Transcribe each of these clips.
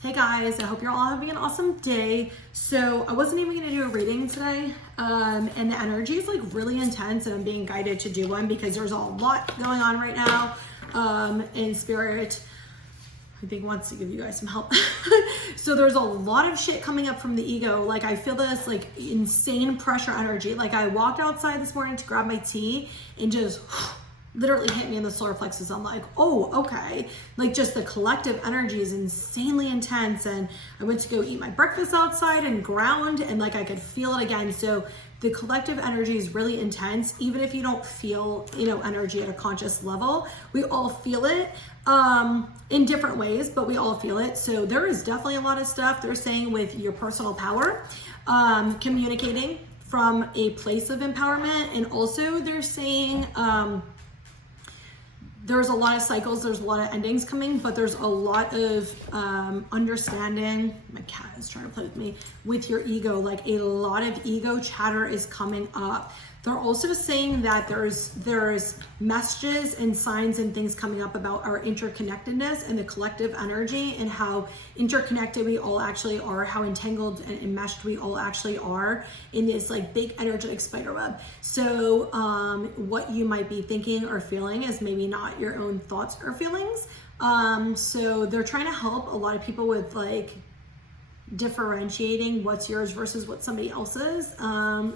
Hey guys, I hope you're all having an awesome day. So I wasn't even gonna do a reading today, and the energy is like really intense, and I'm being guided to do one because there's a lot going on right now, in spirit. I think wants to give you guys some help. So there's a lot of shit coming up from the ego. Like I feel this like insane pressure energy. Like I walked outside this morning to grab my tea and just literally hit me in the solar plexus. I'm like, oh, okay. Like just the collective energy is insanely intense. And I went to go eat my breakfast outside and ground, and like I could feel it again. So the collective energy is really intense. Even if you don't feel, energy at a conscious level, we all feel it in different ways, but we all feel it. So there is definitely a lot of stuff they're saying with your personal power, communicating from a place of empowerment. And also they're saying, there's a lot of cycles, there's a lot of endings coming, but there's a lot of understanding. My cat is trying to play with me, with your ego. Like a lot of ego chatter is coming up. They're also saying that there's messages and signs and things coming up about our interconnectedness and the collective energy and how interconnected we all actually are, how entangled and enmeshed we all actually are in this like big energetic spider web. So what you might be thinking or feeling is maybe not your own thoughts or feelings. So they're trying to help a lot of people with like differentiating what's yours versus what somebody else's,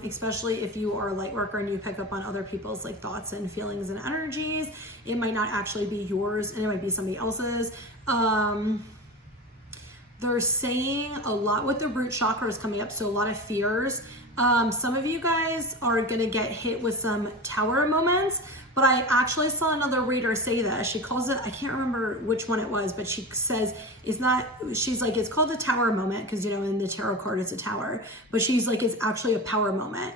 especially if you are a light worker and you pick up on other people's like thoughts and feelings and energies. It might not actually be yours and it might be somebody else's. They're saying a lot with the root chakra is coming up, so a lot of fears. Some of you guys are gonna get hit with some tower moments, but I actually saw another reader say that. She calls it, I can't remember which one it was, but she says she's like, it's called a tower moment because, in the tarot card it's a tower, but she's like, it's actually a power moment.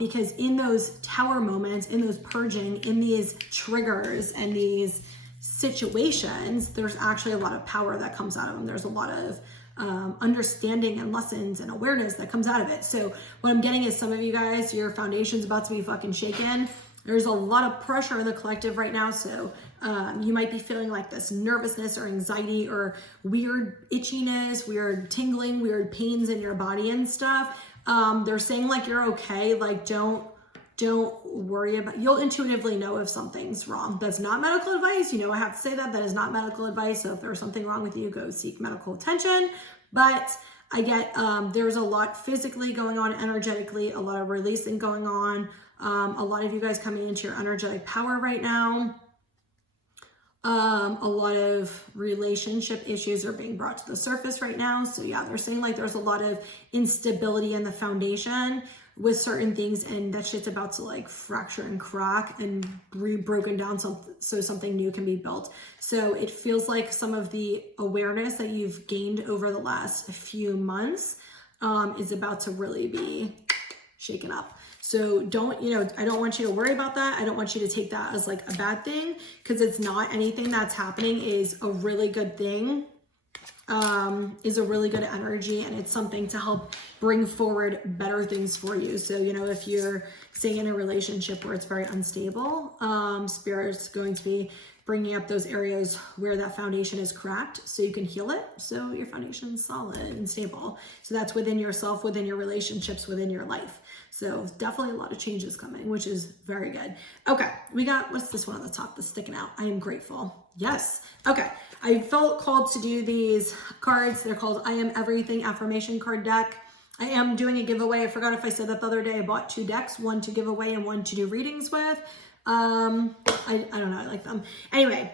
Because in those tower moments, in those purging, in these triggers and these situations, there's actually a lot of power that comes out of them. There's a lot of understanding and lessons and awareness that comes out of it. So what I'm getting is some of you guys, your foundation's about to be fucking shaken. There's a lot of pressure in the collective right now. So you might be feeling like this nervousness or anxiety or weird itchiness, weird tingling, weird pains in your body and stuff. They're saying like, you're okay. Like don't worry about, you'll intuitively know if something's wrong. That's not medical advice. I have to say that is not medical advice. So if there's something wrong with you, go seek medical attention. But I get, there's a lot physically going on, energetically, a lot of releasing going on. A lot of you guys coming into your energetic power right now. A lot of relationship issues are being brought to the surface right now. So yeah, they're saying like there's a lot of instability in the foundation with certain things, and that shit's about to like fracture and crack and be broken down so something new can be built. So it feels like some of the awareness that you've gained over the last few months is about to really be shaken up. So I don't want you to worry about that. I don't want you to take that as like a bad thing, because it's not. Anything that's happening is a really good thing, is a really good energy, and it's something to help bring forward better things for you. So, if you're staying in a relationship where it's very unstable, Spirit's going to be bringing up those areas where that foundation is cracked so you can heal it, so your foundation's solid and stable. So that's within yourself, within your relationships, within your life. So definitely a lot of changes coming, which is very good. Okay, we got, what's this one on the top that's sticking out? I am grateful. Yes. Okay, I felt called to do these cards. They're called I Am Everything Affirmation Card Deck. I am doing a giveaway. I forgot if I said that the other day. I bought 2 decks, one to give away and one to do readings with. I don't know, I like them. Anyway,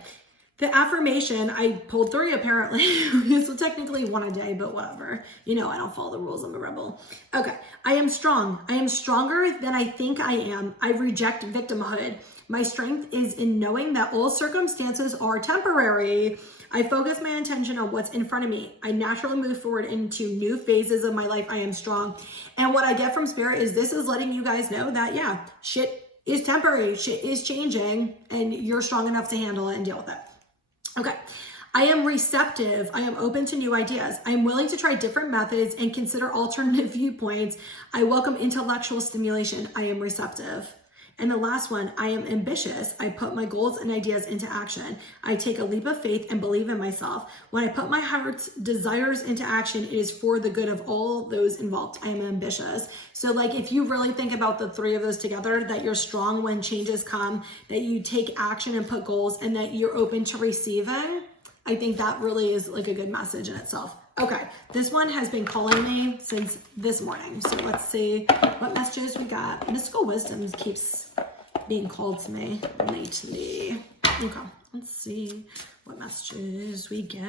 the affirmation, I pulled 3 apparently, so technically 1 a day, but whatever. I don't follow the rules, I'm a rebel. Okay, I am strong. I am stronger than I think I am. I reject victimhood. My strength is in knowing that all circumstances are temporary. I focus my attention on what's in front of me. I naturally move forward into new phases of my life. I am strong. And what I get from Spirit is this is letting you guys know that, yeah, shit is temporary, shit is changing, and you're strong enough to handle it and deal with it. Okay, I am receptive. I am open to new ideas. I am willing to try different methods and consider alternative viewpoints. I welcome intellectual stimulation. I am receptive. And the last one, I am ambitious. I put my goals and ideas into action. I take a leap of faith and believe in myself. When I put my heart's desires into action, it is for the good of all those involved. I am ambitious. So like, if you really think about the three of those together, that you're strong when changes come, that you take action and put goals, and that you're open to receiving, I think that really is like a good message in itself. Okay, this one has been calling me since this morning. So let's see what messages we got. Mystical wisdom keeps being called to me lately. Okay, let's see what messages we get.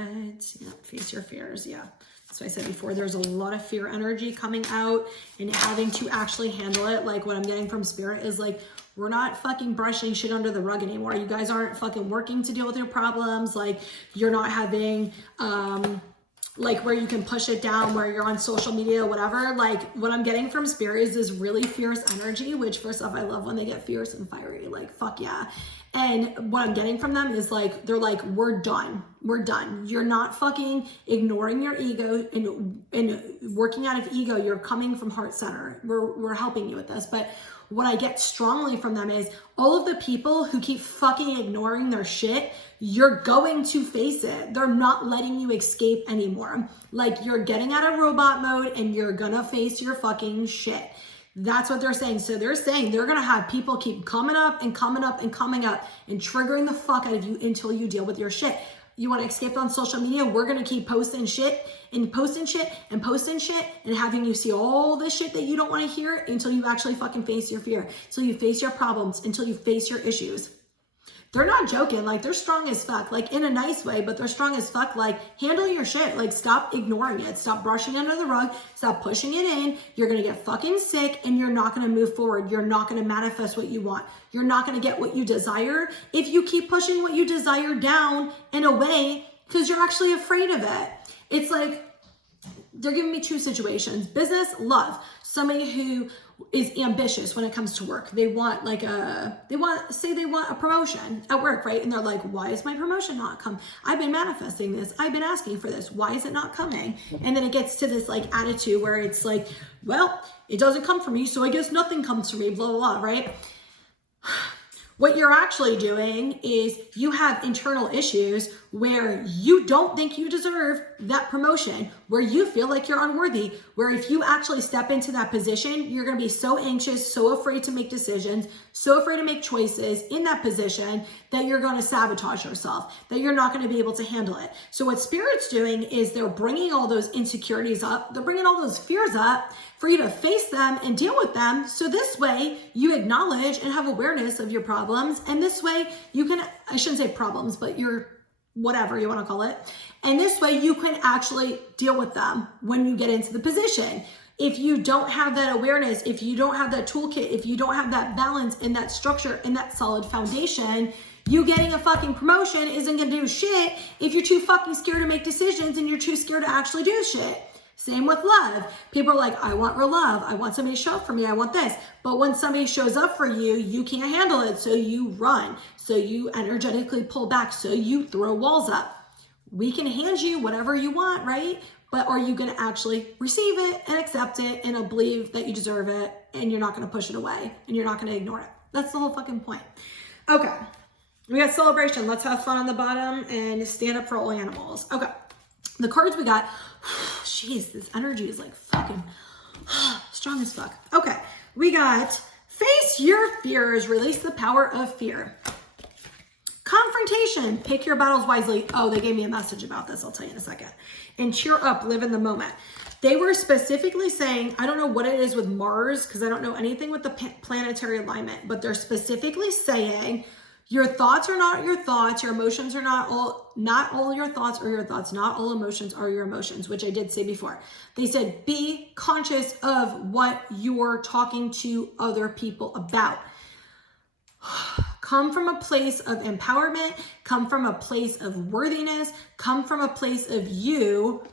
Yeah, face your fears. Yeah, that's what I said before. There's a lot of fear energy coming out and having to actually handle it. Like what I'm getting from Spirit is like, we're not fucking brushing shit under the rug anymore. You guys aren't fucking working to deal with your problems. Like you're not having, like where you can push it down, where you're on social media, whatever. Like what I'm getting from Spirit is this really fierce energy, which first off, I love when they get fierce and fiery, like fuck yeah. And what I'm getting from them is like, they're like, we're done. We're done. You're not fucking ignoring your ego and working out of ego. You're coming from heart center. We're helping you with this. But what I get strongly from them is all of the people who keep fucking ignoring their shit, you're going to face it. They're not letting you escape anymore. Like you're getting out of robot mode and you're gonna face your fucking shit. That's what they're saying. So they're saying they're gonna have people keep coming up and coming up and coming up and triggering the fuck out of you until you deal with your shit. You want to escape on social media? We're going to keep posting shit and posting shit and posting shit and having you see all this shit that you don't want to hear until you actually fucking face your fear, until you face your problems, until you face your issues. They're not joking. Like they're strong as fuck, like in a nice way, but they're strong as fuck. Like handle your shit. Like stop ignoring it. Stop brushing under the rug. Stop pushing it in. You're going to get fucking sick and you're not going to move forward. You're not going to manifest what you want. You're not going to get what you desire if you keep pushing what you desire down and away because you're actually afraid of it. It's like they're giving me two situations: business, love. Somebody who is ambitious when it comes to work. They want like they want a promotion at work, right? And they're like, why is my promotion not come? I've been manifesting this. I've been asking for this. Why is it not coming? And then it gets to this like attitude where it's like, well, it doesn't come for me, so I guess nothing comes for me, blah, blah, blah, right? What you're actually doing is you have internal issues where you don't think you deserve that promotion, where you feel like you're unworthy, where if you actually step into that position, you're going to be so anxious, so afraid to make decisions, so afraid to make choices in that position that you're going to sabotage yourself, that you're not going to be able to handle it. So what Spirit's doing is they're bringing all those insecurities up, they're bringing all those fears up for you to face them and deal with them. So this way you acknowledge and have awareness of your problems. And this way you can, I shouldn't say problems, but your whatever you want to call it. And this way you can actually deal with them when you get into the position. If you don't have that awareness, if you don't have that toolkit, if you don't have that balance and that structure and that solid foundation, you getting a fucking promotion isn't going to do shit if you're too fucking scared to make decisions and you're too scared to actually do shit. Same with love. People are like, I want real love. I want somebody to show up for me. I want this. But when somebody shows up for you, you can't handle it. So you run. So you energetically pull back. So you throw walls up. We can hand you whatever you want, right? But are you going to actually receive it and accept it and believe that you deserve it and you're not going to push it away and you're not going to ignore it? That's the whole fucking point. Okay. We got celebration. Let's have fun on the bottom and stand up for all animals. Okay. The cards we got, jeez, this energy is like fucking strong as fuck. Okay, we got face your fears, release the power of fear. Confrontation, pick your battles wisely. Oh, they gave me a message about this. I'll tell you in a second. And cheer up, live in the moment. They were specifically saying, I don't know what it is with Mars because I don't know anything with the planetary alignment, but they're specifically saying, your thoughts are not your thoughts. Your emotions are not all your thoughts are your thoughts. Not all emotions are your emotions, which I did say before. They said, be conscious of what you're talking to other people about. Come from a place of empowerment. Come from a place of worthiness. Come from a place of you.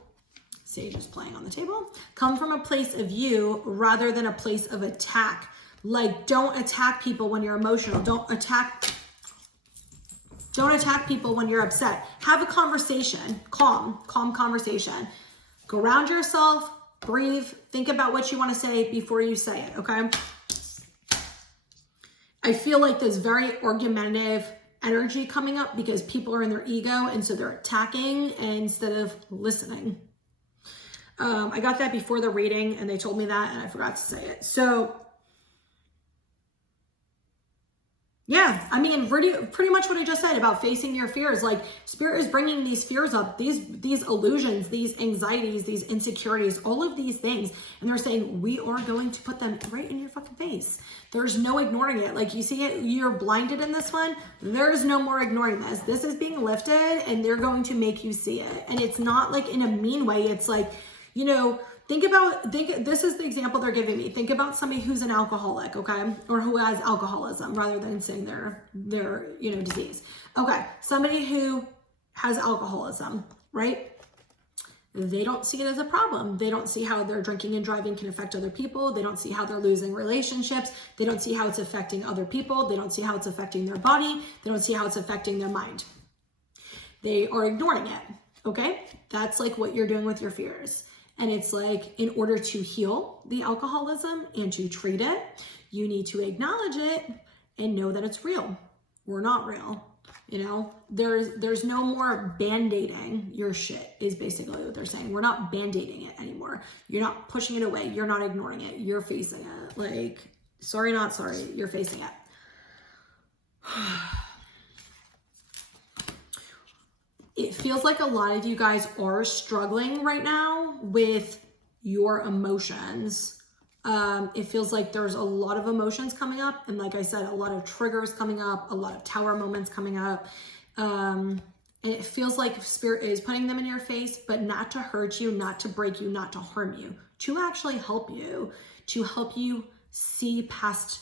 Sage is playing on the table. Come from a place of you rather than a place of attack. Like, don't attack people when you're emotional. Don't attack people when you're upset. Have a conversation, calm conversation. Ground yourself, breathe, think about what you want to say before you say it, okay? I feel like there's very argumentative energy coming up because people are in their ego, and so they're attacking instead of listening. I got that before the reading and they told me that and I forgot to say it. So yeah, I mean, pretty much what I just said about facing your fears. Like, Spirit is bringing these fears up, these illusions, these anxieties, these insecurities, all of these things. And they're saying, we are going to put them right in your fucking face. There's no ignoring it. Like, you see it, you're blinded in this one. There's no more ignoring this. This is being lifted and they're going to make you see it. And it's not like in a mean way. It's like, you know, this is the example they're giving me. Think about somebody who's an alcoholic, okay? Or who has alcoholism rather than saying their you know, disease. Okay, somebody who has alcoholism, right? They don't see it as a problem. They don't see how their drinking and driving can affect other people. They don't see how they're losing relationships. They don't see how it's affecting other people. They don't see how it's affecting their body. They don't see how it's affecting their mind. They are ignoring it, okay? That's like what you're doing with your fears. And it's like, in order to heal the alcoholism and to treat it, you need to acknowledge it and know that it's real or not real. You know, there's no more band-aiding your shit is basically what they're saying. We're not band-aiding it anymore. You're not pushing it away. You're not ignoring it. You're facing it. Like, sorry, not sorry. You're facing it. It feels like a lot of you guys are struggling right now with your emotions. It feels like there's a lot of emotions coming up. And like I said, a lot of triggers coming up, a lot of tower moments coming up. And it feels like Spirit is putting them in your face, but not to hurt you, not to break you, not to harm you, to actually help you see past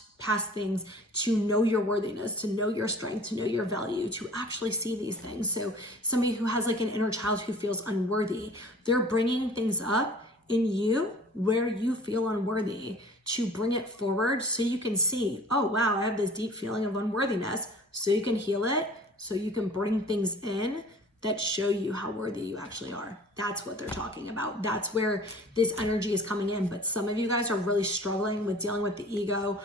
things, to know your worthiness, to know your strength, to know your value, to actually see these things. So somebody who has like an inner child who feels unworthy, they're bringing things up in you where you feel unworthy to bring it forward so you can see, oh wow, I have this deep feeling of unworthiness, so you can heal it, so you can bring things in that show you how worthy you actually are. That's what they're talking about. That's where this energy is coming in. But some of you guys are really struggling with dealing with the ego,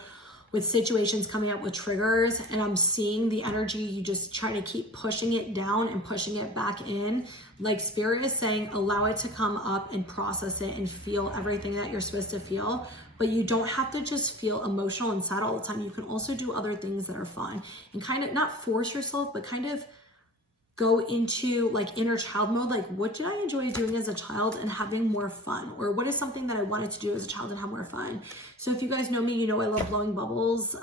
with situations coming up with triggers, and I'm seeing the energy, you just try to keep pushing it down and pushing it back in. Like Spirit is saying, allow it to come up and process it and feel everything that you're supposed to feel. But you don't have to just feel emotional and sad all the time. You can also do other things that are fun and kind of not force yourself, but kind of go into like inner child mode. Like, what did I enjoy doing as a child and having more fun? Or what is something that I wanted to do as a child and have more fun? So if you guys know me, you know I love blowing bubbles.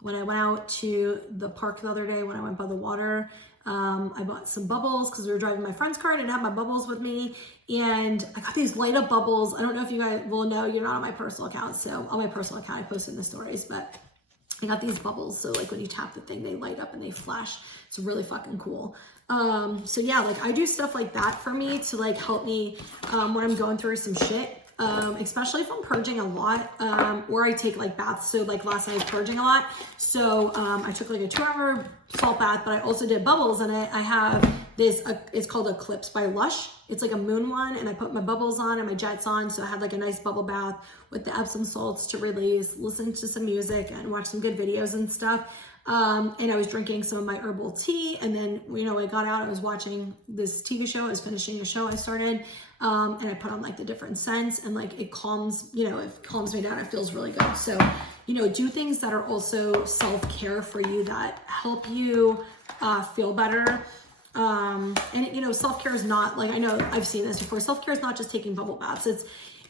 When I went out to the park the other day, when I went by the water, I bought some bubbles because we were driving my friend's car and I didn't have my bubbles with me. And I got these light up bubbles. I don't know if you guys will know, you're not on my personal account. So on my personal account, I posted in the stories, but I got these bubbles. So like when you tap the thing, they light up and they flash. It's really fucking cool. So yeah, like I do stuff like that for me to like help me when I'm going through some shit. Especially if I'm purging a lot, or I take like baths. So like last night I was purging a lot. So I took like a 2-hour salt bath, but I also did bubbles in it. I have this, it's called Eclipse by Lush. It's like a moon one, and I put my bubbles on and my jets on. So I had like a nice bubble bath with the Epsom salts to release, listen to some music and watch some good videos and stuff. And I was drinking some of my herbal tea, and then, you know, I got out, I was watching this TV show, I was finishing a show I started, and I put on like the different scents, and like it calms, you know, it calms me down, it feels really good. So, you know, do things that are also self-care for you that help you feel better. And you know, self-care is not like, I know I've seen this before, self-care is not just taking bubble baths.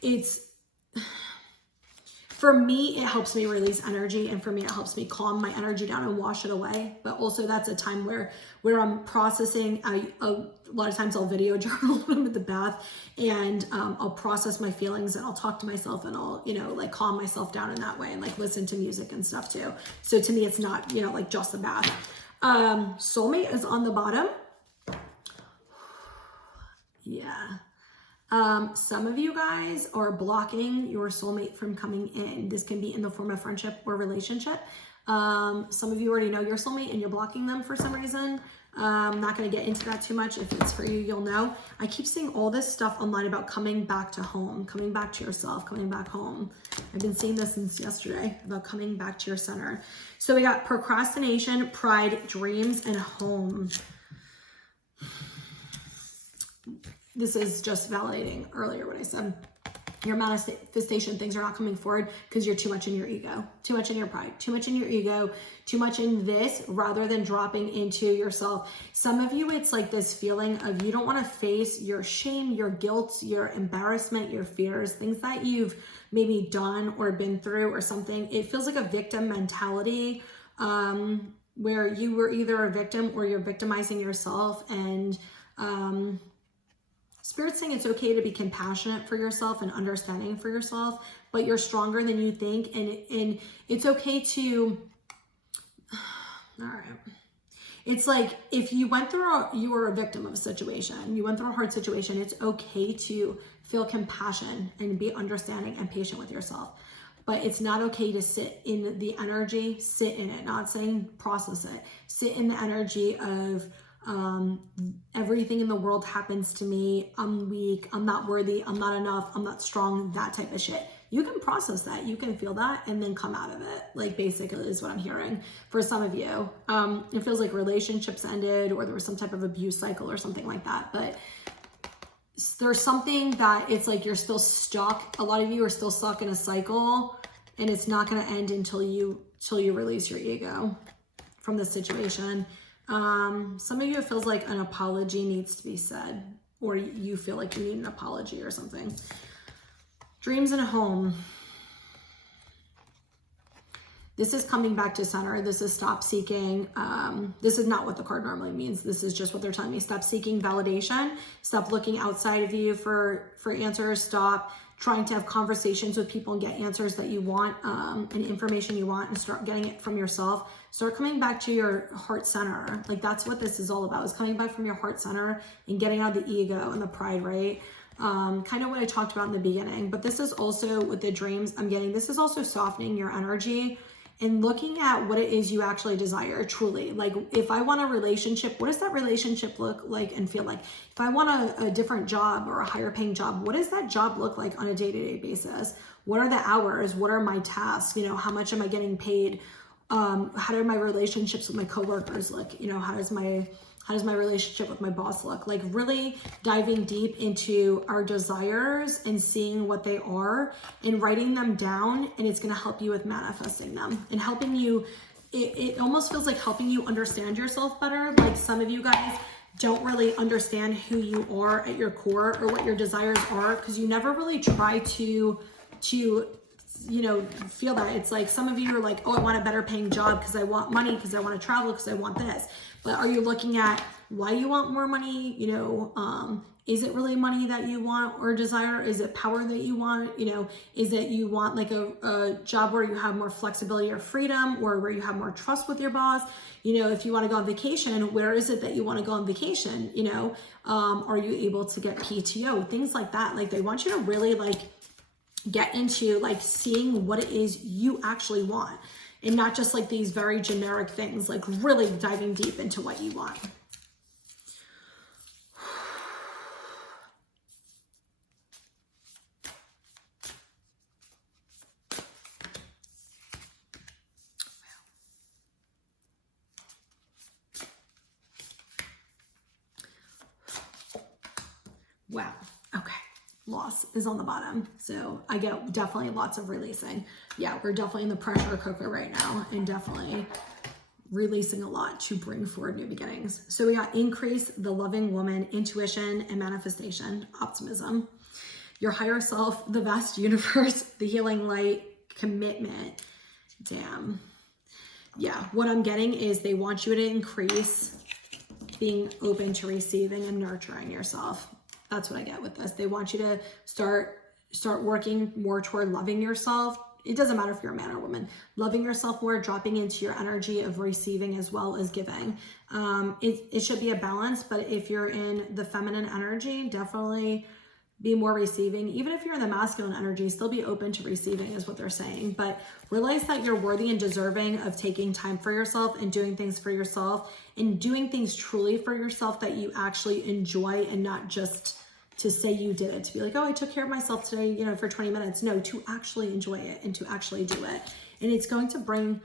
It's for me, it helps me release energy, and for me, it helps me calm my energy down and wash it away. But also that's a time where I'm processing. A lot of times I'll video journal when I'm at the bath, and I'll process my feelings, and I'll talk to myself, and I'll, you know, like calm myself down in that way, and like listen to music and stuff too. So to me, it's not, you know, like just the bath. Soulmate is on the bottom. Yeah. Some of you guys are blocking your soulmate from coming in. This can be in the form of friendship or relationship. Some of you already know your soulmate and you're blocking them for some reason. I'm not going to get into that too much. If it's for you, you'll know. I keep seeing all this stuff online about coming back to home, coming back to yourself, coming back home. I've been seeing this since yesterday about coming back to your center. So we got procrastination, pride, dreams, and home. This is just validating earlier what I said. Your manifestation things are not coming forward because you're too much in your ego, too much in your pride, too much in your ego, too much in this rather than dropping into yourself. Some of you, it's like this feeling of you don't want to face your shame, your guilt, your embarrassment, your fears, things that you've maybe done or been through or something. It feels like a victim mentality where you were either a victim or you're victimizing yourself. And Spirit's saying it's okay to be compassionate for yourself and understanding for yourself, but you're stronger than you think. And it's okay to, all right. It's like if you went through, you were a victim of a situation, you went through a hard situation, it's okay to feel compassion and be understanding and patient with yourself. But it's not okay to sit in the energy, sit in it, not saying process it, sit in the energy of, everything in the world happens to me. I'm weak. I'm not worthy. I'm not enough. I'm not strong. That type of shit. You can process that. You can feel that and then come out of it. Like basically is what I'm hearing for some of you. It feels like relationships ended or there was some type of abuse cycle or something like that. But there's something that it's like you're still stuck. A lot of you are still stuck in a cycle and it's not going to end until you release your ego from the situation. Some of you, it feels like an apology needs to be said, or you feel like you need an apology or something. Dreams and a home. This is coming back to center. This is stop seeking. This is not what the card normally means. This is just what they're telling me. Stop seeking validation. Stop looking outside of you for answers. Stop trying to have conversations with people and get answers that you want, and information you want, and start getting it from yourself. Start coming back to your heart center. Like that's what this is all about, is coming back from your heart center and getting out of the ego and the pride, right? Kind of what I talked about in the beginning, but this is also with the dreams I'm getting, this is also softening your energy and looking at what it is you actually desire truly. Like if I want a relationship, what does that relationship look like and feel like? If I want a different job or a higher paying job, what does that job look like on a day-to-day basis? What are the hours? What are my tasks? You know, how much am I getting paid? How do my relationships with my coworkers look? You know, how does my relationship with my boss look? Like really diving deep into our desires and seeing what they are and writing them down. And it's going to help you with manifesting them and helping you. It almost feels like helping you understand yourself better. Like some of you guys don't really understand who you are at your core or what your desires are because you never really try to you know, feel that. It's like some of you are like, oh, I want a better paying job because I want money, because I want to travel, because I want this. But are you looking at why you want more money? You know, is it really money that you want or desire? Is it power that you want? You know, is it you want like a job where you have more flexibility or freedom, or where you have more trust with your boss? You know, if you want to go on vacation, where is it that you want to go on vacation? You know, are you able to get PTO? Things like that. Like they want you to really like get into like seeing what it is you actually want and not just like these very generic things, like really diving deep into what you want. Wow. Okay. Loss is on the bottom. So I get definitely lots of releasing. Yeah, we're definitely in the pressure cooker right now and definitely releasing a lot to bring forward new beginnings. So we got increase, the loving woman, intuition and manifestation, optimism, your higher self, the vast universe, the healing light, commitment. Damn. Yeah, what I'm getting is they want you to increase being open to receiving and nurturing yourself. That's what I get with this. They want you to start working more toward loving yourself. It doesn't matter if you're a man or woman. Loving yourself more, dropping into your energy of receiving as well as giving. It should be a balance, but if you're in the feminine energy, definitely Be more receiving. Even if you're in the masculine energy, still be open to receiving is what they're saying. But realize that you're worthy and deserving of taking time for yourself and doing things for yourself and doing things truly for yourself that you actually enjoy, and not just to say you did it, to be like, oh, I took care of myself today, you know, for 20 minutes. No, to actually enjoy it and to actually do it. And it's going to bring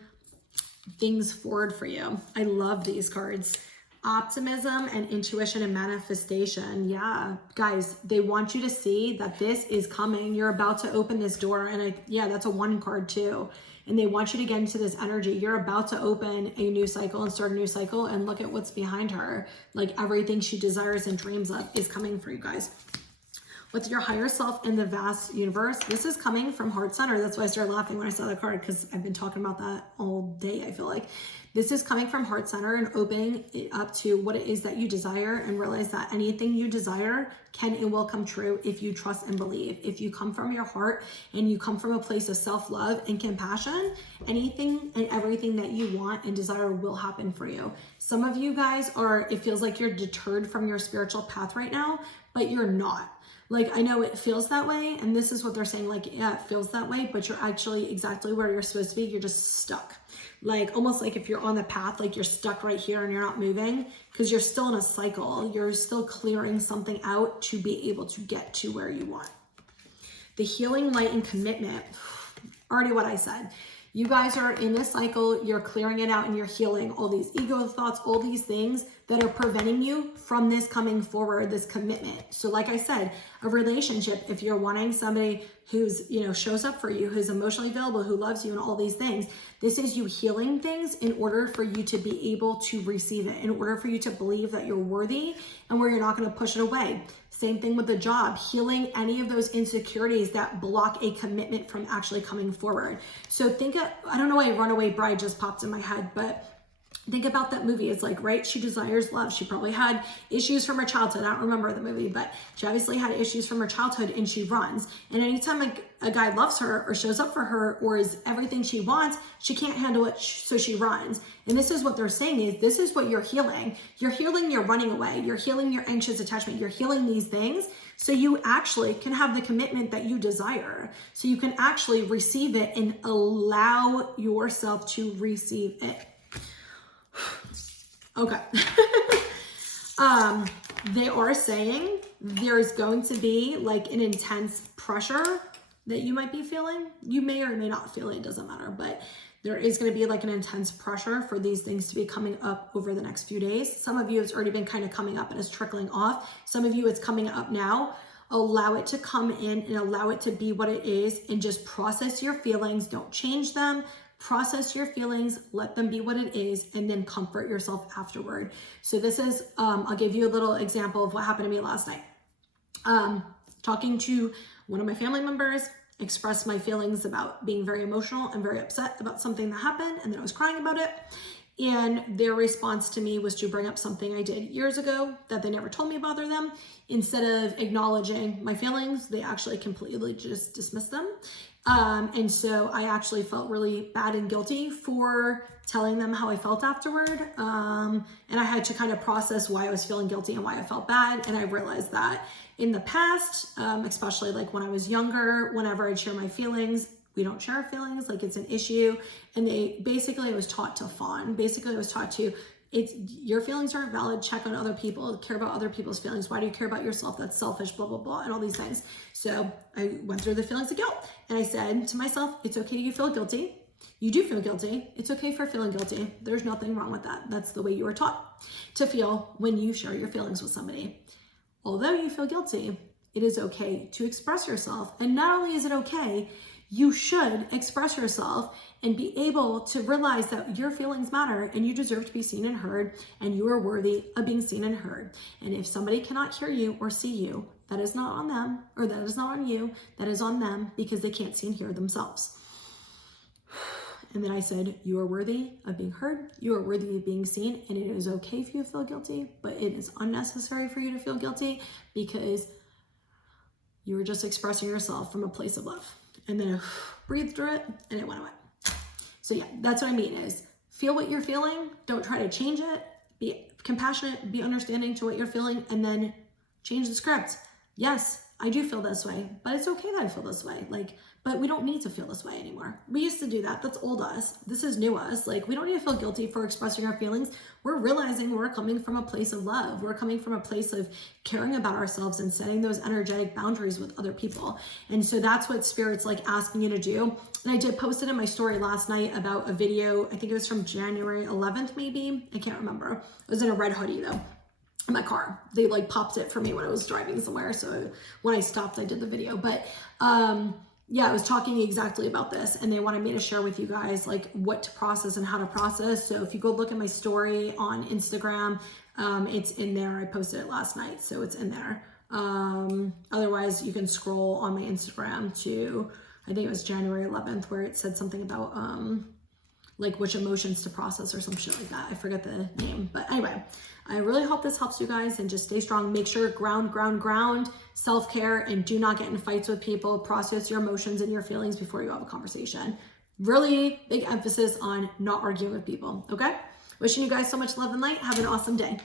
things forward for you. I love these cards. Optimism and intuition and manifestation. Yeah, guys, they want you to see that this is coming. You're about to open this door. And yeah, that's a 1 card too. And they want you to get into this energy. You're about to open a new cycle and start a new cycle, and look at what's behind her. Like everything she desires and dreams of is coming for you guys. With your higher self in the vast universe, this is coming from heart center. That's why I started laughing when I saw the card, because I've been talking about that all day, I feel like. This is coming from heart center and opening it up to what it is that you desire, and realize that anything you desire can and will come true if you trust and believe. If you come from your heart and you come from a place of self-love and compassion, anything and everything that you want and desire will happen for you. Some of you guys it feels like you're deterred from your spiritual path right now, but you're not. Like, I know it feels that way, and this is what they're saying, like, yeah, it feels that way, but you're actually exactly where you're supposed to be. You're just stuck. Like, almost like if you're on the path, like you're stuck right here and you're not moving, because you're still in a cycle. You're still clearing something out to be able to get to where you want. The healing, light, and commitment. Already what I said. You guys are in this cycle, you're clearing it out and you're healing all these ego thoughts, all these things that are preventing you from this coming forward, this commitment. So like I said, a relationship, if you're wanting somebody who's, you know, shows up for you, who's emotionally available, who loves you and all these things, this is you healing things in order for you to be able to receive it, in order for you to believe that you're worthy and where you're not going to push it away. Same thing with the job, healing any of those insecurities that block a commitment from actually coming forward. So I don't know why Runaway Bride just popped in my head, but think about that movie. It's like, right, she desires love. She probably had issues from her childhood. I don't remember the movie, but she obviously had issues from her childhood, and she runs. And anytime a guy loves her or shows up for her or is everything she wants, she can't handle it, so she runs. And this is what they're saying is, this is what you're healing. You're healing your running away. You're healing your anxious attachment. You're healing these things so you actually can have the commitment that you desire. So you can actually receive it and allow yourself to receive it. Okay. They are saying there's going to be like an intense pressure that you might be feeling. You may or may not feel it, it doesn't matter, but there is going to be like an intense pressure for these things to be coming up over the next few days. Some of you, it's already been kind of coming up and is trickling off. Some of you, it's coming up now. Allow it to come in and allow it to be what it is, and just process your feelings. Don't change them. Process your feelings, let them be what it is, and then comfort yourself afterward. So this is, I'll give you a little example of what happened to me last night. Talking to one of my family members, expressed my feelings about being very emotional and very upset about something that happened, and then I was crying about it. And their response to me was to bring up something I did years ago that they never told me bothered them. Instead of acknowledging my feelings, they actually completely just dismissed them. And so I actually felt really bad and guilty for telling them how I felt afterward. And I had to kind of process why I was feeling guilty and why I felt bad. And I realized that in the past, especially like when I was younger, whenever I'd share my feelings, we don't share our feelings, like it's an issue. And I was taught to fawn. Basically, I was taught to, your feelings aren't valid, check on other people, care about other people's feelings. Why do you care about yourself? That's selfish, blah, blah, blah, and all these things. So I went through the feelings of guilt, and I said to myself, it's okay you feel guilty. You do feel guilty. It's okay for feeling guilty. There's nothing wrong with that. That's the way you were taught to feel when you share your feelings with somebody. Although you feel guilty, it is okay to express yourself. And not only is it okay, you should express yourself and be able to realize that your feelings matter and you deserve to be seen and heard, and you are worthy of being seen and heard. And if somebody cannot hear you or see you, that is not on them, or that is not on you, that is on them, because they can't see and hear themselves. And then I said, you are worthy of being heard, you are worthy of being seen, and it is okay if you feel guilty, but it is unnecessary for you to feel guilty because you were just expressing yourself from a place of love. And then I breathed through it and it went away. So yeah, that's what I mean is feel what you're feeling. Don't try to change it. Be compassionate, be understanding to what you're feeling, and then change the script. Yes, I do feel this way, but it's okay that I feel this way. Like, but we don't need to feel this way anymore. We used to do that. That's old us. This is new us. Like, we don't need to feel guilty for expressing our feelings. We're realizing we're coming from a place of love. We're coming from a place of caring about ourselves and setting those energetic boundaries with other people. And so that's what Spirit's like asking you to do. And I did post it in my story last night about a video. I think it was from January 11th, maybe. I can't remember. It was in a red hoodie though. In my car. They like popped it for me when I was driving somewhere. So when I stopped, I did the video. But yeah, I was talking exactly about this, and they wanted me to share with you guys like what to process and how to process. So if you go look at my story on Instagram, it's in there. I posted it last night, so it's in there. Otherwise, you can scroll on my Instagram to, I think it was January 11th, where it said something about like which emotions to process or some shit like that. I forget the name, but anyway, I really hope this helps you guys, and just stay strong. Make sure ground, self-care, and do not get in fights with people. Process your emotions and your feelings before you have a conversation. Really big emphasis on not arguing with people, okay? Wishing you guys so much love and light. Have an awesome day.